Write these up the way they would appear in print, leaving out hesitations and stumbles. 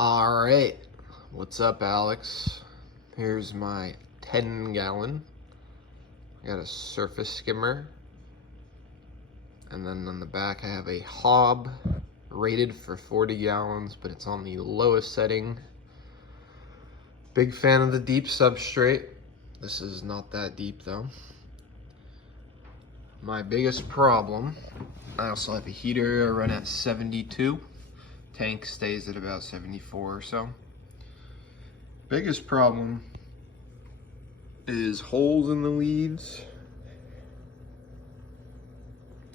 All right, what's up, Alex? Here's my 10-gallon. I got a surface skimmer, and then on the back I have a hob rated for 40 gallons, but it's on the lowest setting. Big fan of the deep substrate. This is not that deep though. My biggest problem, I also have a heater. I run at 72. Tank stays at about 74 or so. Biggest problem is holes in the leaves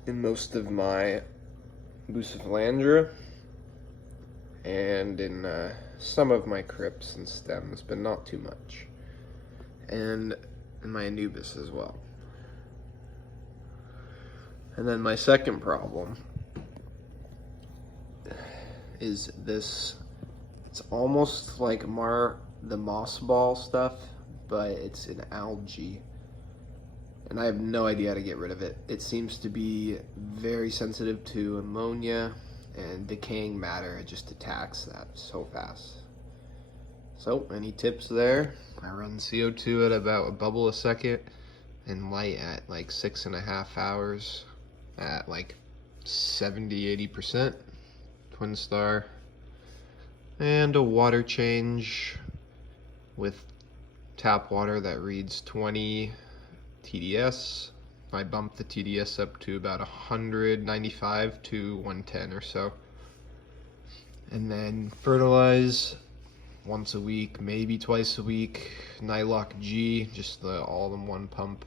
in most of my Bucephalandra and in some of my crypts and stems, but not too much. And in my Anubis as well. And then my second problem is this. It's almost like the moss ball stuff, but it's an algae. And I have no idea how to get rid of it. It seems to be very sensitive to ammonia and decaying matter. It just attacks that so fast. So, any tips there? I run CO2 at about a bubble a second and light at like 6.5 hours at like 70-80%. Twin star. And a water change with tap water that reads 20 TDS. I bumped the TDS up to about 195 to 110 or so. And then fertilize once a week, maybe twice a week. Nylock G, just the all-in-one pump.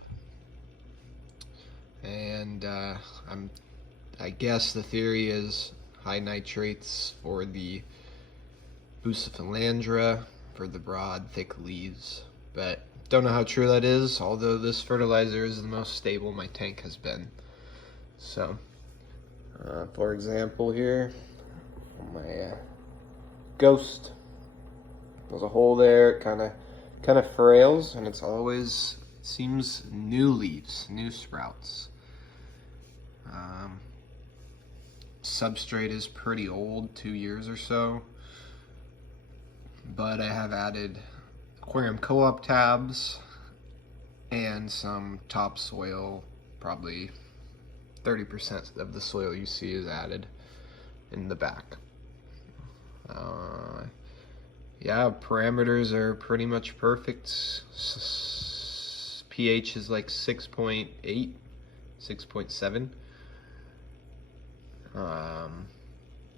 And I guess the theory is high nitrates for the Bucephalandra for the broad, thick leaves. But don't know how true that is, although this fertilizer is the most stable my tank has been. So, for example here, my Ghost, there's a hole there, it kind of frails, and it's always, seems new leaves, new sprouts. Substrate is pretty old, 2 years or so, but I have added aquarium co-op tabs and some topsoil. Probably 30% of the soil you see is added in the back. Yeah, parameters are pretty much perfect. pH is like 6.8, 6.7.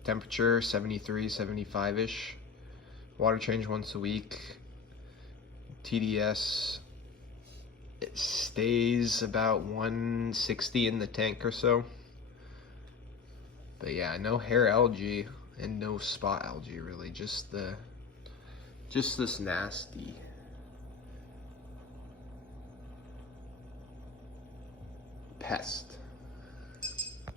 Temperature 73, 75-ish. Water change once a week. TDS, it stays about 160 in the tank or so. But yeah, no hair algae and no spot algae really, just this nasty pest.